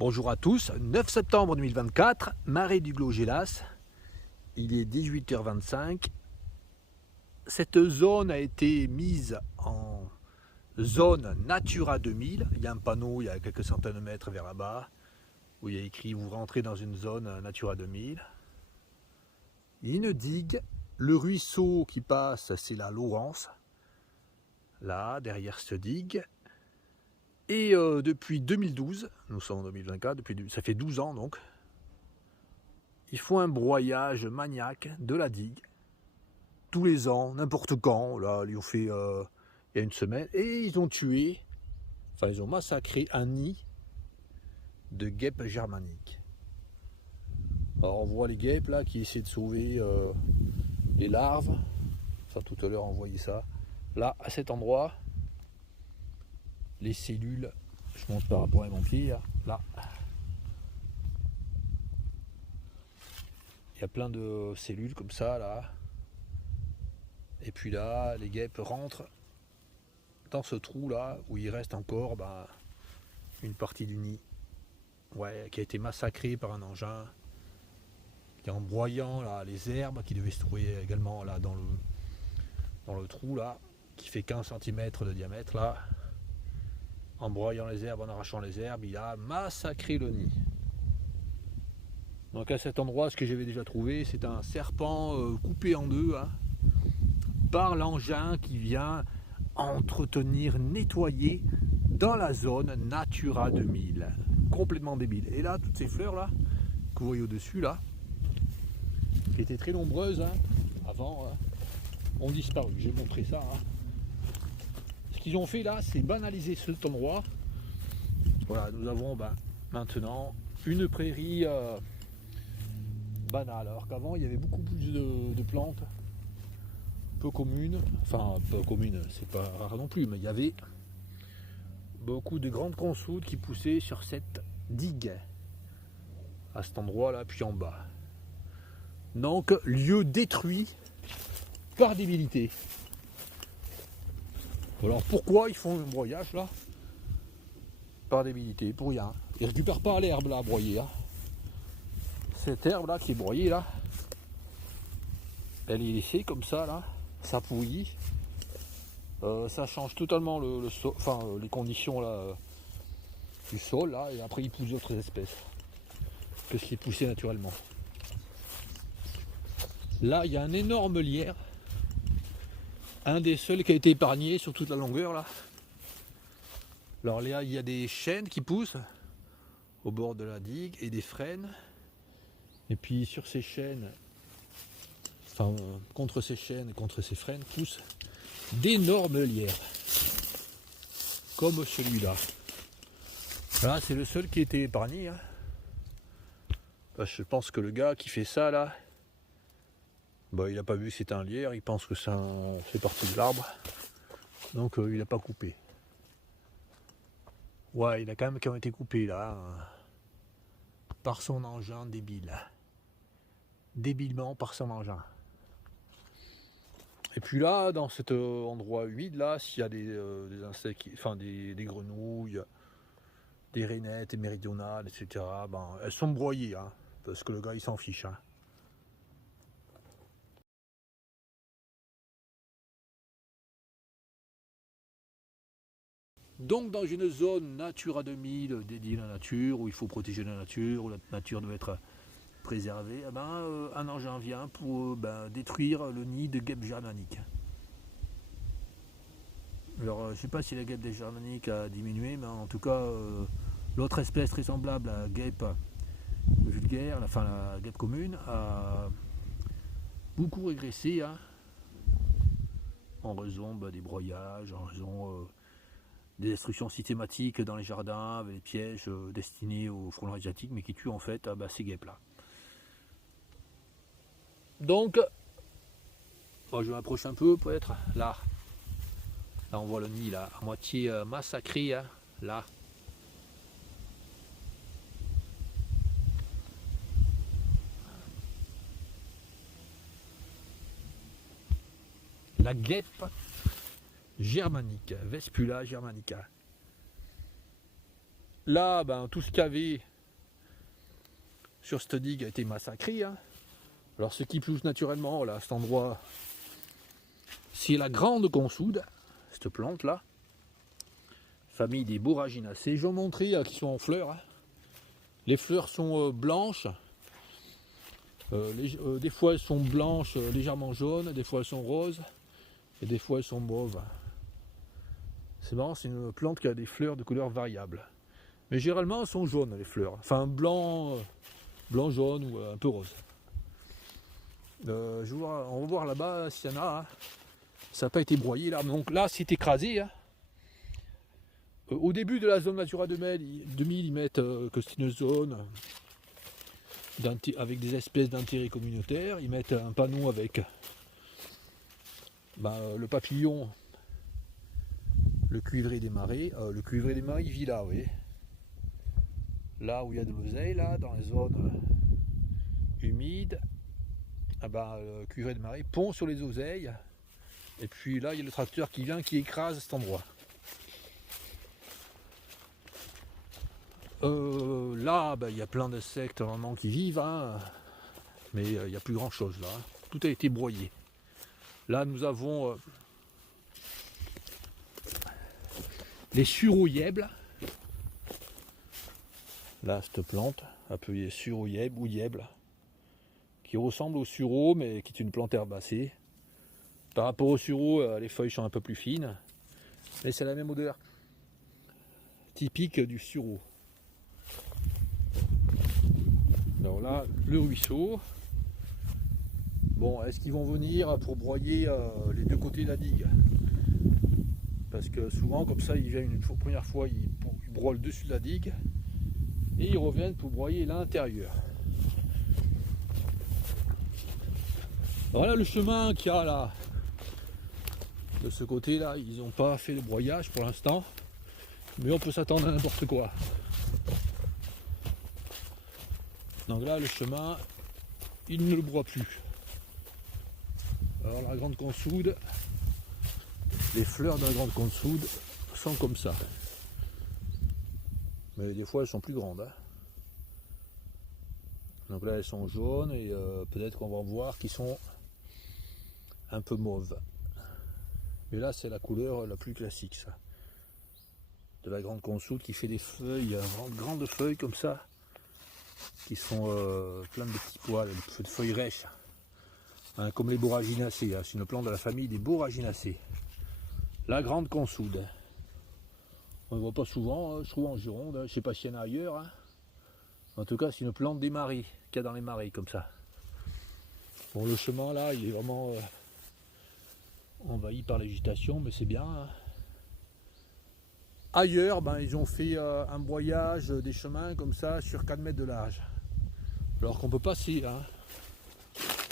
Bonjour à tous, 9 septembre 2024, Marais du Glos-Gélas, il est 18h25. Cette zone a été mise en zone Natura 2000. Il y a un panneau, il y a quelques centaines de mètres vers là-bas, où il y a écrit « Vous rentrez dans une zone Natura 2000 ». Il y a une digue, le ruisseau qui passe, c'est la Laurence, là, derrière cette digue. Et depuis 2012, nous sommes en 2024, ça fait 12 ans donc, ils font un broyage maniaque de la digue, tous les ans, n'importe quand. Là, ils ont fait il y a une semaine, et ils ont massacré un nid de guêpes germaniques. Alors on voit les guêpes là qui essaient de sauver les larves. Ça, tout à l'heure on voyait ça. Là, à cet endroit, les cellules, je monte par rapport à mon pied, là. Il y a plein de cellules comme ça, là. Et puis là, les guêpes rentrent dans ce trou-là, où il reste encore une partie du nid, qui a été massacrée par un engin, qui en broyant là, les herbes, qui devaient se trouver également là dans le trou, là, qui fait 15 cm de diamètre, là. En broyant les herbes, en arrachant les herbes, il a massacré le nid. Donc à cet endroit, ce que j'avais déjà trouvé, c'est un serpent coupé en deux, par l'engin qui vient entretenir, nettoyer dans la zone Natura 2000. Complètement débile. Et là, toutes ces fleurs là, que vous voyez au-dessus là, qui étaient très nombreuses avant, ont disparu. J'ai montré ça. Ce qu'ils ont fait là, c'est banaliser cet endroit. Voilà, nous avons maintenant une prairie banale, alors qu'avant il y avait beaucoup plus de plantes peu communes, enfin peu communes, c'est pas rare non plus, mais il y avait beaucoup de grandes consoudes qui poussaient sur cette digue, à cet endroit là, puis en bas. Donc lieu détruit par débilité. Alors pourquoi ils font un broyage là? Par débilité, pour rien. Ils récupèrent pas l'herbe là broyée. Cette herbe là qui est broyée là, elle est laissée comme ça là, ça pourrit. Ça change totalement les conditions là, du sol là, et après ils poussent d'autres espèces que ce qui est poussé naturellement. Là il y a un énorme lierre, un des seuls qui a été épargné sur toute la longueur là. Alors là il y a des chênes qui poussent au bord de la digue et des frênes. Et puis sur ces chênes, contre ces chênes et contre ces frênes poussent d'énormes lierres, comme celui-là. Là, c'est le seul qui a été épargné. Je pense que le gars qui fait ça là, il n'a pas vu que c'était un lierre, il pense que c'est parti de l'arbre, donc il n'a pas coupé. Ouais, il a quand même été coupé là, par son engin débile. Débilement par son engin. Et puis là, dans cet endroit humide là, s'il y a des insectes, des grenouilles, des rainettes méridionales, etc., elles sont broyées, parce que le gars il s'en fiche. Donc dans une zone Natura 2000 dédiée à la nature, où il faut protéger la nature, où la nature doit être préservée, un engin vient pour détruire le nid de guêpes germaniques. Alors je ne sais pas si la guêpe des germaniques a diminué, mais en tout cas l'autre espèce très semblable à la guêpe vulgaire, la guêpe commune, a beaucoup régressé en raison des broyages, en raison des destructions systématiques dans les jardins, avec les pièges destinés aux frelons asiatiques, mais qui tuent en fait ces guêpes-là. Donc, je m'approche un peu peut-être, là on voit le nid là, à moitié massacré, là. La guêpe germanique, Vespula germanica. Là, tout ce qu'il y avait sur cette digue a été massacrée. Hein. Alors ce qui pousse naturellement là, à cet endroit, c'est la grande consoude, cette plante là, famille des Borraginacées. Je vais vous montrer qui sont en fleurs. Hein. Les fleurs sont blanches, des fois elles sont blanches légèrement jaunes, des fois elles sont roses et des fois elles sont mauves. C'est marrant, c'est une plante qui a des fleurs de couleurs variables. Mais généralement elles sont jaunes les fleurs, enfin blanc, blanc jaune ou un peu rose. On va voir là-bas s'il y en a. Hein. Ça n'a pas été broyé là, donc là c'est écrasé. Hein. Au début de la zone Natura 2000, ils mettent que c'est une zone avec des espèces d'intérêt communautaire. Ils mettent un panneau avec le papillon, le cuivré des marais. Le cuivré des marais, il vit là, oui. Là où il y a de l'oseille, là, dans les zones humides, le cuivré des marais pond sur les oseilles. Et puis là, il y a le tracteur qui vient, qui écrase cet endroit. Là, il y a plein d'insectes vraiment qui vivent, hein, mais il n'y a plus grand chose là. Hein. Tout a été broyé. Là, nous avons les sureau-yèbles. Là, cette plante, appelée sureau-yèble ou yèble, qui ressemble au sureau, mais qui est une plante herbacée. Par rapport au sureau, les feuilles sont un peu plus fines, mais c'est la même odeur typique du sureau. Alors là, le ruisseau. Bon, est-ce qu'ils vont venir pour broyer les deux côtés de la digue? Parce que souvent, comme ça, ils viennent une première fois, ils broient le dessus de la digue et ils reviennent pour broyer l'intérieur. Voilà le chemin qu'il y a là. De ce côté-là, ils n'ont pas fait le broyage pour l'instant, mais on peut s'attendre à n'importe quoi. Donc là, le chemin, il ne le broie plus. Alors la grande consoude, les fleurs de la grande consoude sont comme ça. Mais des fois, elles sont plus grandes. Hein. Donc là, elles sont jaunes et peut-être qu'on va voir qu'ils sont un peu mauves. Mais là, c'est la couleur la plus classique, ça. De la grande consoude qui fait des feuilles, grandes feuilles comme ça, qui sont plein de petits poils, de feuilles rêches, hein, comme les Borraginacées. Hein. C'est une plante de la famille des Borraginacées. La grande consoude. On ne voit pas souvent, hein, je trouve en Gironde, hein. Je ne sais pas s'il y en a ailleurs. Hein. En tout cas, c'est une plante des marais, qu'il y a dans les marais, comme ça. Bon, le chemin là, il est vraiment envahi par la végétation, mais c'est bien. Hein. Ailleurs, ils ont fait un broyage des chemins comme ça sur 4 mètres de large. Alors qu'on peut passer. Hein.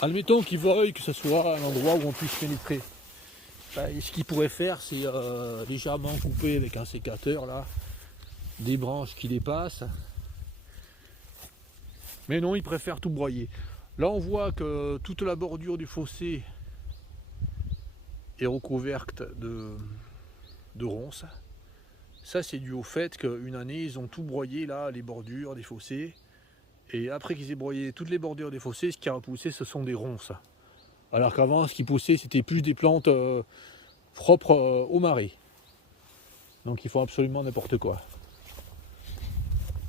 Admettons qu'ils veuillent que ce soit un endroit où on puisse pénétrer. Ce qu'ils pourraient faire, c'est légèrement couper avec un sécateur là, des branches qui dépassent. Mais non, ils préfèrent tout broyer. Là, on voit que toute la bordure du fossé est recouverte de ronces. Ça, c'est dû au fait qu'une année, ils ont tout broyé, là, les bordures des fossés. Et après qu'ils aient broyé toutes les bordures des fossés, ce qui a repoussé, ce sont des ronces. Alors qu'avant, ce qui poussait, c'était plus des plantes propres au marais. Donc, ils font absolument n'importe quoi.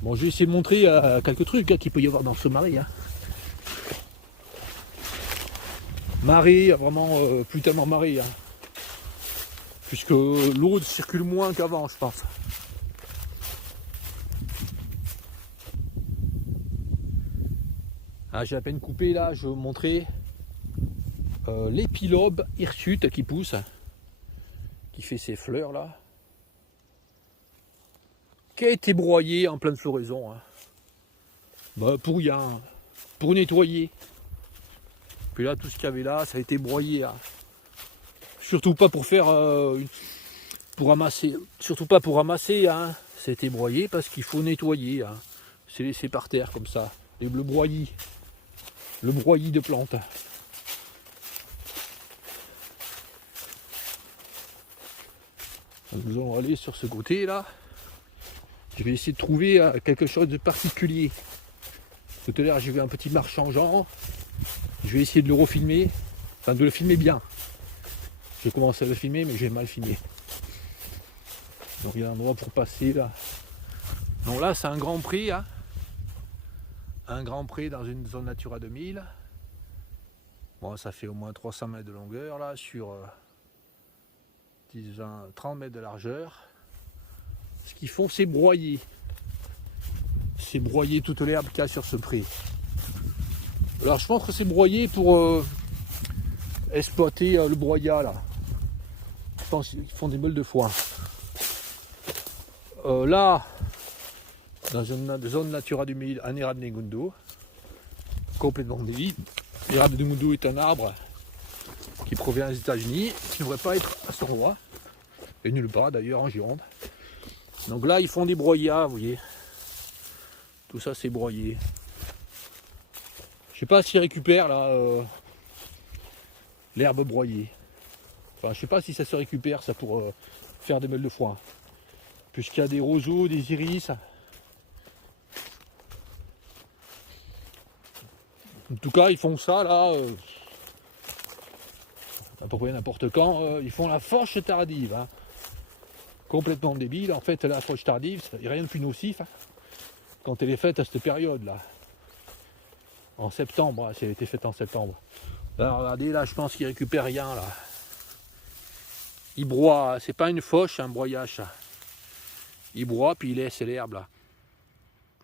Bon, je vais essayer de montrer quelques trucs qu'il peut y avoir dans ce marais. Hein. Marais, vraiment, plus tellement marais. Hein. Puisque l'eau circule moins qu'avant, je pense. Ah, j'ai à peine coupé là, je vais vous montrer l'épilobe hirsute qui pousse, qui fait ses fleurs là, qui a été broyé en pleine floraison. Hein. Pour rien, pour nettoyer. Puis là, tout ce qu'il y avait là, ça a été broyé. Hein. Surtout pas pour faire pour ramasser, surtout pas pour ramasser, hein. Ça a été broyé parce qu'il faut nettoyer. Hein. C'est laissé par terre comme ça. Et le broyis de plantes. Donc nous allons aller sur ce côté là. Je vais essayer de trouver quelque chose de particulier. Tout à l'heure j'ai vu un petit marc changeant. Je vais essayer de le refilmer, enfin de le filmer bien. Je commence à le filmer mais j'ai mal filmé. Donc il y a un endroit pour passer là. Donc là c'est un grand prix, hein. Un grand prix dans une zone Natura 2000. Bon, ça fait au moins 300 mètres de longueur là sur 30 mètres de largeur. Ce qu'ils font, c'est broyer. C'est broyer toute l'herbe qu'il y a sur ce pré. Alors je pense que c'est broyer pour exploiter le broyat là. Je pense qu'ils font des meules de foin. Là, dans une zone Natura 2000, un érable Negundo, complètement vide. L'érable Negundo est un arbre qui provient des États-Unis, qui ne devrait pas être à cet endroit, et nulle part d'ailleurs en Gironde. Donc là, ils font des broyats, vous voyez. Tout ça, c'est broyé. Je sais pas s'ils récupèrent là l'herbe broyée. Enfin, je sais pas si ça se récupère, ça pour faire des meules de foin. Puisqu'il y a des roseaux, des iris. En tout cas, ils font ça là, à peu près n'importe quand. Ils font la fauche tardive. Hein. Complètement débile. En fait, la fauche tardive, il n'y a rien de plus nocif hein, quand elle est faite à cette période-là. En septembre, si elle a été faite en septembre. Là, regardez, là, je pense qu'il ne récupère rien là. Il broie, c'est pas une fauche, un broyage. Il broie, puis il laisse l'herbe là.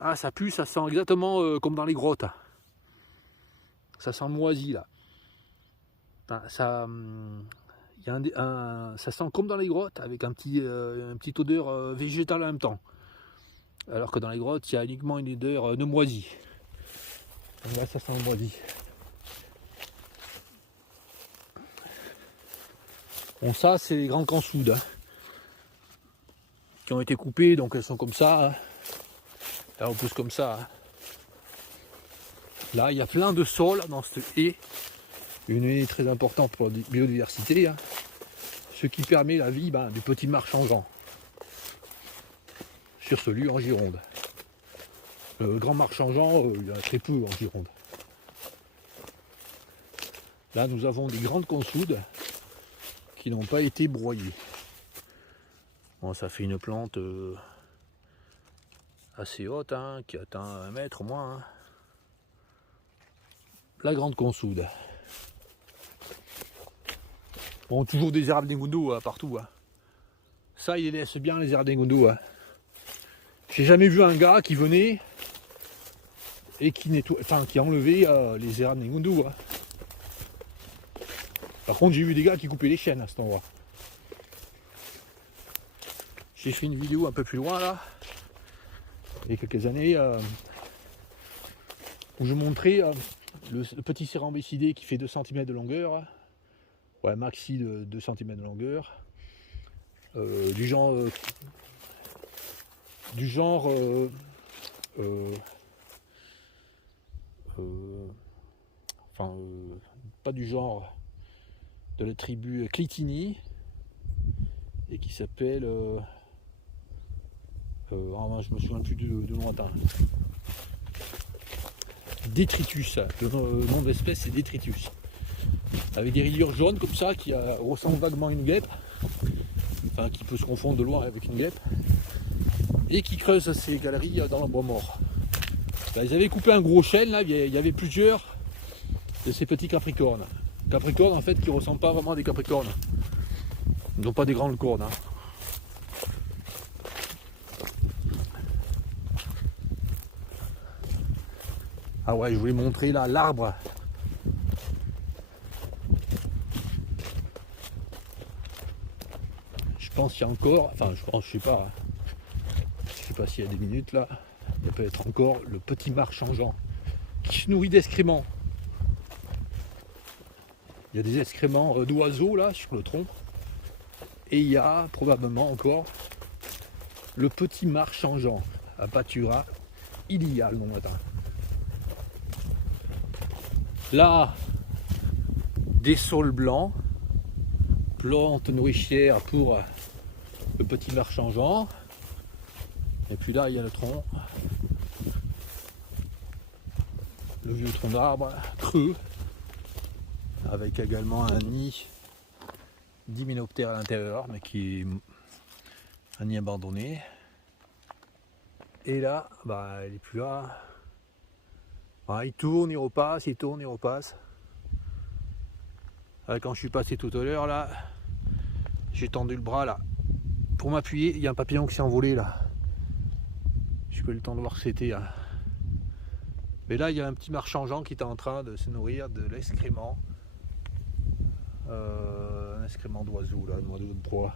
Ah, ça pue, ça sent exactement comme dans les grottes. Ça sent moisi là. Enfin, ça sent comme dans les grottes avec une petite odeur végétale en même temps. Alors que dans les grottes, il y a uniquement une odeur de moisi. Donc là, ça sent moisi. Bon, ça, c'est les grands cansoudes hein, qui ont été coupés, donc elles sont comme ça. Hein. Là, on pousse comme ça. Hein. Là, il y a plein de sols dans cette haie. Une haie très importante pour la biodiversité. Hein. Ce qui permet la vie du petit marc changeant. Sur ce lieu en Gironde. Le grand marc changeant, il y en a très peu en Gironde. Là, nous avons des grandes consoudes qui n'ont pas été broyées. Bon, ça fait une plante assez haute, hein, qui atteint 1 mètre au moins. Hein. La grande consoude. Bon, toujours des érables Negundo hein, partout. Hein. Ça, il laisse bien les érables Negundo. Hein. J'ai jamais vu un gars qui venait et qui nettoie, enfin qui enlevait les érables Negundo. Hein. Par contre, j'ai vu des gars qui coupaient les chênes à cet endroit. J'ai fait une vidéo un peu plus loin là, il y a quelques années, où je montrais le petit cérambécidé qui fait 2 cm de longueur, ouais, maxi de 2 cm de longueur, du genre pas du genre de la tribu Clitini, et qui s'appelle je me souviens plus du nom latin. Détritus, le nom de l'espèce c'est Détritus. Avec des rayures jaunes comme ça qui ressemblent vaguement à une guêpe, enfin qui peut se confondre de loin avec une guêpe, et qui creuse ces galeries dans le bois mort. Là, ils avaient coupé un gros chêne, là, il y avait plusieurs de ces petits capricornes. Capricornes en fait qui ne ressemblent pas vraiment à des capricornes. Ils n'ont pas des grandes cornes. Hein. Ah ouais, je voulais montrer là l'arbre. Je pense qu'il y a encore, enfin je sais pas s'il y a des minutes là, il y a peut-être encore le petit marc changeant qui se nourrit d'excréments. Il y a des excréments d'oiseaux là sur le tronc. Et il y a probablement encore le petit marc changeant à Pâtura ilia le nom latin. Là, des saules blancs, plante nourricière pour le petit marc changeant. Et puis là, il y a le tronc. le vieux tronc d'arbre creux, avec également un nid d'hyménoptère à l'intérieur, mais qui est un nid abandonné. Et là, bah, il n'est plus là. Bah, il tourne, il repasse, il tourne, il repasse. Là, quand je suis passé tout à l'heure, là, j'ai tendu le bras là pour m'appuyer. Il y a un papillon qui s'est envolé là. Je peux le temps de voir que c'était. Hein. Mais là, il y a un petit marchand-jean qui est en train de se nourrir de l'excrément. Un excrément d'oiseau, là, de proie.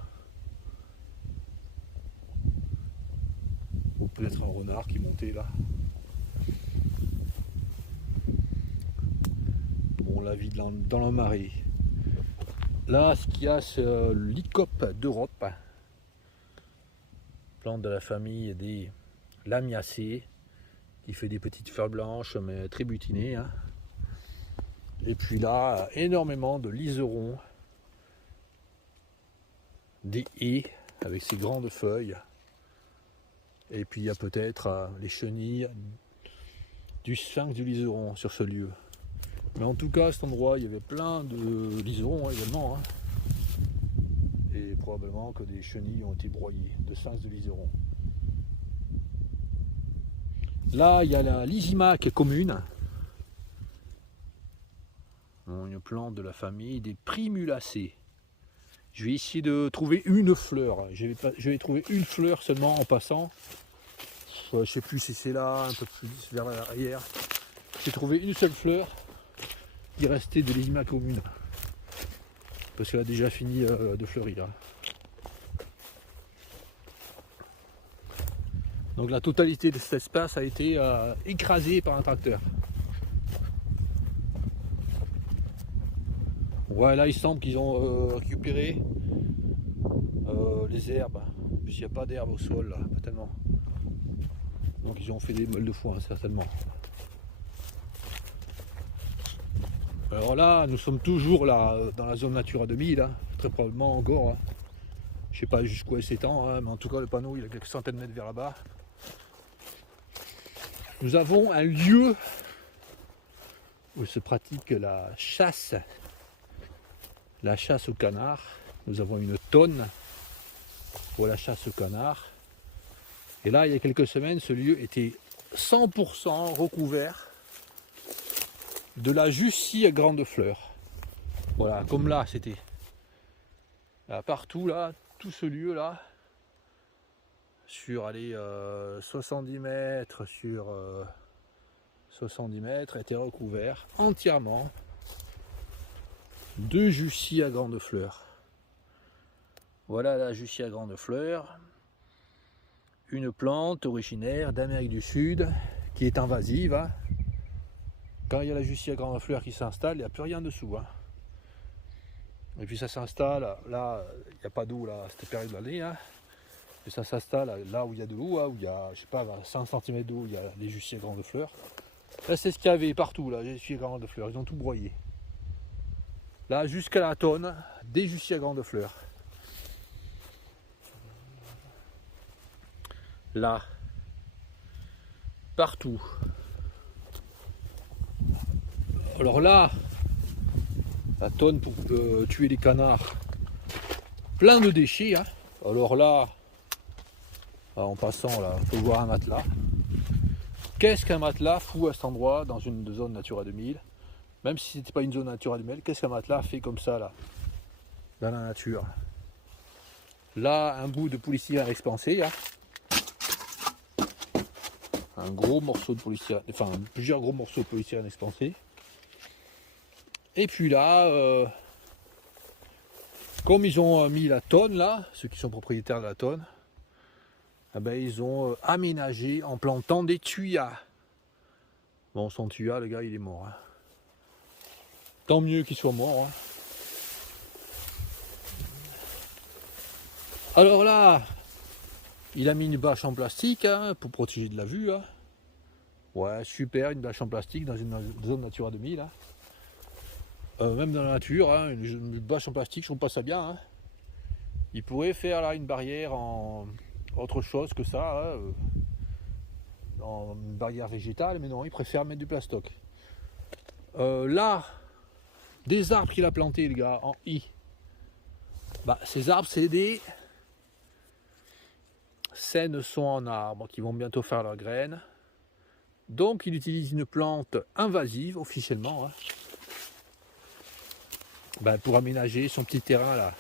Ou peut-être un renard qui montait là. Bon, la vie dans la marée. Là, ce qu'il y a, c'est l'Icope d'Europe. Plante de la famille des Lamiacées, qui fait des petites fleurs blanches, mais très butinées. Hein. Et puis là, énormément de liserons, des haies avec ces grandes feuilles. Et puis il y a peut-être les chenilles du sphinx du liseron sur ce lieu. Mais en tout cas, à cet endroit, il y avait plein de liserons également. Hein. Et probablement que des chenilles ont été broyées, de sphinx de liseron. Là, il y a la lysimaque commune. Une plante de la famille des primulacées. Je vais essayer de trouver une fleur. Je vais trouver une fleur seulement en passant. Je ne sais plus si c'est là, un peu plus vers l'arrière. J'ai trouvé une seule fleur qui restait de lysimaque commune. Parce qu'elle a déjà fini de fleurir. Donc la totalité de cet espace a été écrasée par un tracteur. Ouais, là il semble qu'ils ont récupéré les herbes. Puisqu'il n'y a pas d'herbe au sol là, pas tellement. Donc ils ont fait des meules de foin certainement. Alors là, nous sommes toujours là dans la zone Natura 2000, hein, très probablement encore. Hein. Je ne sais pas jusqu'où elle s'étend, hein, mais en tout cas le panneau il a quelques centaines de mètres vers là-bas. Nous avons un lieu où se pratique la chasse au canard. Nous avons une tonne pour la chasse au canard. Et là, il y a quelques semaines, ce lieu était 100% recouvert de la Jussie à grandes fleurs. Voilà, comme là, c'était. Là, partout, là, tout ce lieu-là, sur 70 mètres sur 70 mètres, était recouvert entièrement de Jussie à grandes fleurs. Voilà la Jussie à grandes fleurs, une plante originaire d'Amérique du Sud qui est invasive. Hein. Quand il y a la Jussie à grandes fleurs qui s'installe, il n'y a plus rien dessous. Hein. Et puis ça s'installe, là, il n'y a pas d'eau là, à cette période de l'année. Hein. Et ça s'installe là où il y a de l'eau, hein, où il y a, je sais pas, 5 cm d'eau, il y a les Jussies à grandes fleurs. Là, c'est ce qu'il y avait partout, là, les Jussies à grandes fleurs, ils ont tout broyé. Là, jusqu'à la tonne, des Jussies à grandes fleurs. Là, partout. Alors là, la tonne pour tuer les canards, plein de déchets. Hein. Alors là, en passant là, il faut voir un matelas. Qu'est-ce qu'un matelas fout à cet endroit dans une zone Natura 2000? Même si c'était pas une zone Natura 2000, qu'est-ce qu'un matelas fait comme ça là, dans la nature? Là, un bout de polystyrène expansé. Hein. Un gros morceau de polystyrène, enfin plusieurs gros morceaux de polystyrène expansé. Et puis là, comme ils ont mis la tonne là, ceux qui sont propriétaires de la tonne, eh ben, ils ont aménagé en plantant des tuyas. Bon, son tuya, le gars, il est mort. Hein. Tant mieux qu'il soit mort. Hein. Alors là, il a mis une bâche en plastique hein, pour protéger de la vue. Hein. Ouais, super, une bâche en plastique dans une zone Natura 2000. Hein. Même dans la nature, hein, une bâche en plastique, je trouve pas ça bien. Hein. Il pourrait faire là une barrière en autre chose que ça, hein, en une barrière végétale, mais non, il préfère mettre du plastoc. Là, des arbres qu'il a plantés, le gars, en I. Bah, ces arbres, c'est des Senne sont en arbre qui vont bientôt faire leurs graines. Donc, il utilise une plante invasive, officiellement, hein, bah, pour aménager son petit terrain là,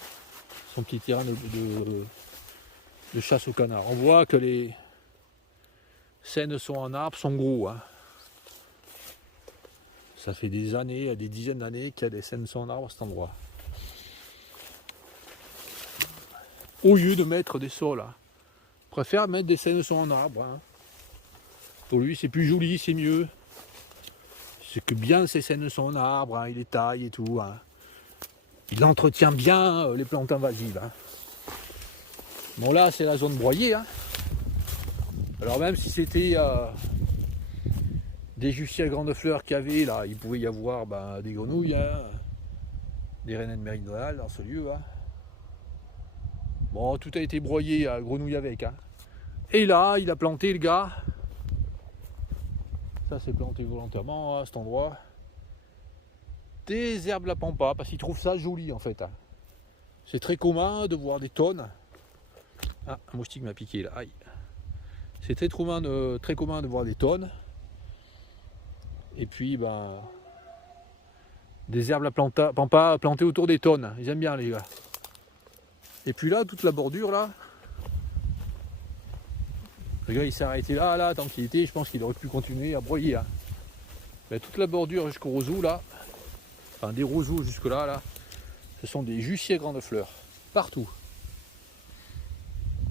son petit terrain de chasse au canard. On voit que les Senne sont en arbre, sont gros. Hein. Ça fait des années, des dizaines d'années qu'il y a des Senne sont en arbre à cet endroit. Au lieu de mettre des sols, hein, je préfère mettre des Senne sont en arbre. Hein. Pour lui, c'est plus joli, c'est mieux. C'est que bien ces Senne sont en arbre, hein, il les taille et tout. Hein. Il entretient bien les plantes invasives. Hein. Bon là, c'est la zone broyée. Hein. Alors même si c'était des jussiers à grandes fleurs qu'il y avait, là, il pouvait y avoir des grenouilles, hein, des rainettes méridionales dans ce lieu. Hein. Bon, tout a été broyé à grenouilles avec. Hein. Et là, il a planté le gars. Ça, c'est planté volontairement à cet endroit. Des herbes la pampa, parce qu'il trouve ça joli en fait. Hein. C'est très commun de voir des tonnes. Ah, un moustique m'a piqué là. Aïe. C'est très commun de voir des tonnes. Et puis, des herbes la pampa plantées autour des tonnes. Ils aiment bien les gars. Et puis là, toute la bordure là. Le gars il s'est arrêté là, tant qu'il était, je pense qu'il aurait pu continuer à broyer. Hein. Mais toute la bordure jusqu'au roseau là, enfin des roseaux jusque là, ce sont des jussiers à grandes fleurs. Partout.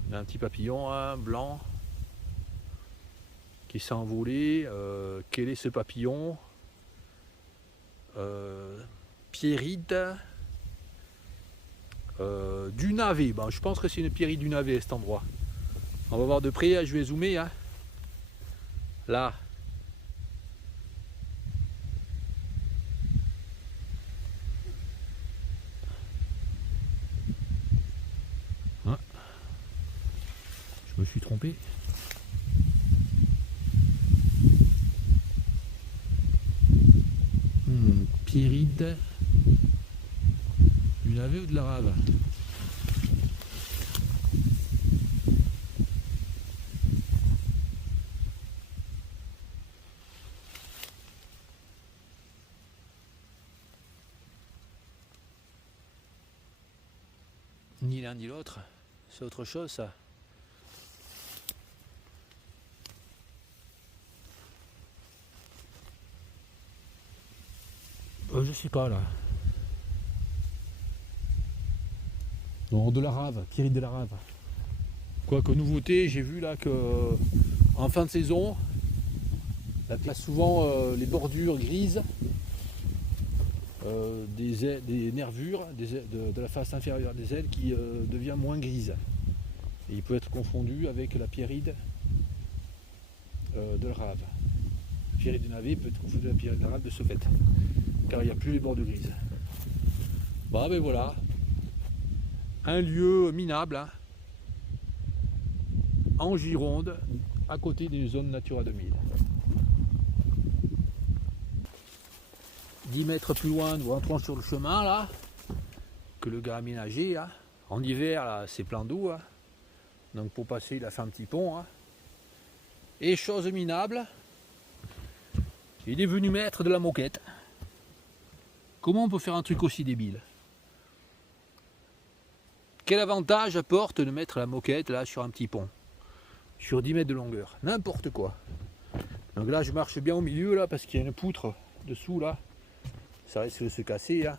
Il y a un petit papillon hein, blanc qui s'est envolé. Quel est ce papillon? Pierride du navet. Je pense que c'est une pierride du navet à cet endroit. On va voir de près, je vais zoomer. Hein. Là. Hein. Je me suis trompé. Pierride du navet ou de la rave? Ni l'un ni l'autre, c'est autre chose ça. Je sais pas là. Non, de la rave, Pierride de la rave. Quoique nouveauté, j'ai vu là que en fin de saison, la classe souvent les bordures grises des nervures de la face inférieure des ailes qui devient moins grise. Et il peut être confondu avec la pierride de la rave. La pierride du navet peut être confondu avec la pierride de la rave de ce fait, car il n'y a plus les bordures grises. Ben voilà, un lieu minable hein, en Gironde, à côté des zones Natura 2000. 10 mètres plus loin, nous rentrons sur le chemin là, que le gars a aménagé. Hein. En hiver, là, c'est plein d'eau. Hein. Donc pour passer, il a fait un petit pont. Hein. Et chose minable, il est venu mettre de la moquette. Comment on peut faire un truc aussi débile? Quel avantage apporte de mettre la moquette là sur un petit pont? Sur 10 mètres de longueur. N'importe quoi. Donc là, je marche bien au milieu là, parce qu'il y a une poutre dessous là. Ça risque de se casser. Hein.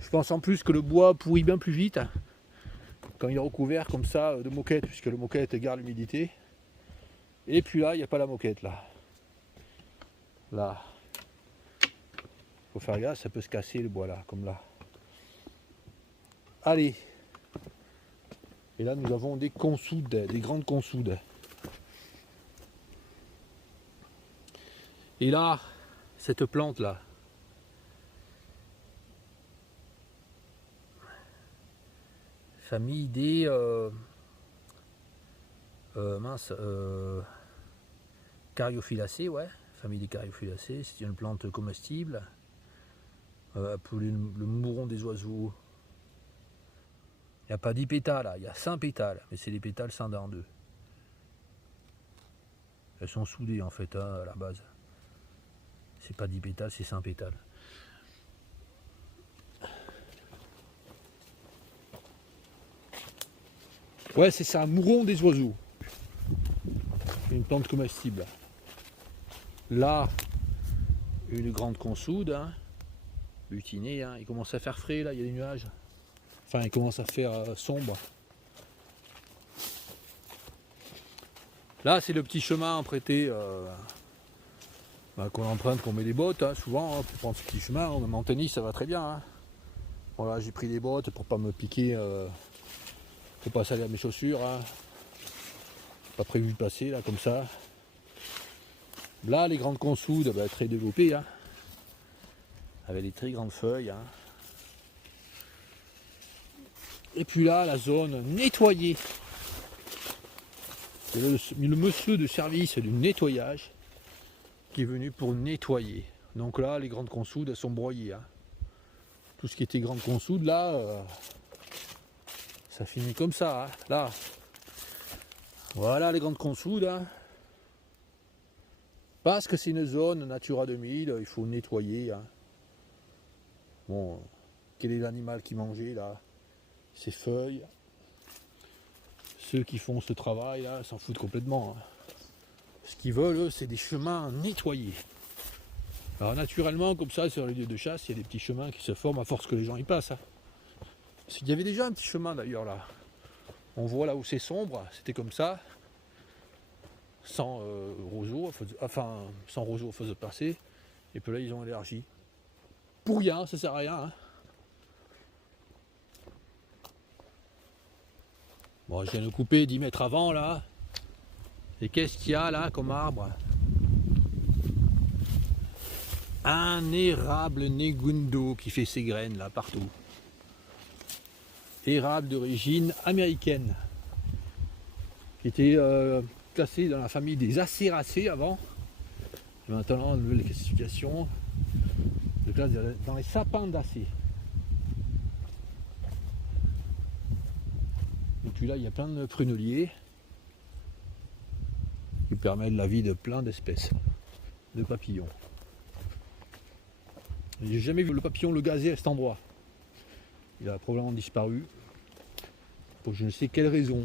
Je pense en plus que le bois pourrit bien plus vite hein, quand il est recouvert comme ça de moquette, puisque le moquette garde l'humidité. Et puis là, il n'y a pas la moquette là. Là. Faut faire gaffe, ça peut se casser le bois là, comme là. Allez. Et là, nous avons des consoudes, des grandes consoudes. Et là, cette plante là. Famille des Cariophyllacées, ouais, famille des Caryophyllacées, c'est une plante comestible, appelée le mouron des oiseaux. Il n'y a pas 10 pétales, là. Il y a 5 pétales, mais c'est les pétales scindés en deux. Elles sont soudées en fait à la base. C'est pas 10 pétales, c'est 5 pétales. Ouais, c'est ça, mouron des oiseaux. Une plante comestible. Là, une grande consoude, hein, butinée, hein. Il commence à faire frais là, il y a des nuages. Enfin, il commence à faire sombre. Là, c'est le petit chemin emprunté qu'on emprunte, qu'on met des bottes, hein, souvent, hein, pour prendre ce petit chemin. Même en tennis, ça va très bien. Hein. Voilà, j'ai pris des bottes pour pas me piquer, pour pas salir mes chaussures. Hein. Pas prévu de passer là, comme ça. Là, les grandes consoudes, très développées, hein, avec des très grandes feuilles. Hein. Et puis là, la zone nettoyée. C'est le monsieur de service du nettoyage qui est venu pour nettoyer. Donc là, les grandes consoudes, elles sont broyées. Hein. Tout ce qui était grande consoude, là, ça finit comme ça. Hein. Là, voilà les grandes consoudes. Hein. Parce que c'est une zone Natura 2000, il faut nettoyer. Hein. Bon, quel est l'animal qui mangeait là? Ces feuilles. Ceux qui font ce travail là s'en foutent complètement. Hein. Ce qu'ils veulent, eux, c'est des chemins nettoyés. Alors naturellement, comme ça, sur les lieux de chasse, il y a des petits chemins qui se forment à force que les gens y passent. Hein. Il y avait déjà un petit chemin d'ailleurs là. On voit là où c'est sombre, c'était comme ça. Sans roseau, sans roseau faisait passer. Et puis là, ils ont élargi. Pour rien, ça sert à rien. Hein. Bon, je viens de couper 10 mètres avant là. Et qu'est-ce qu'il y a là comme arbre? Un érable Negundo qui fait ses graines là partout. Érable d'origine américaine. Qui était classé dans la famille des acéracées avant. Et maintenant, une nouvelle classification. De classe dans les sapins d'acé. Et puis là, il y a plein de pruneliers qui permettent la vie de plein d'espèces de papillons. J'ai jamais vu le papillon le gazer à cet endroit. Il a probablement disparu pour je ne sais quelle raison.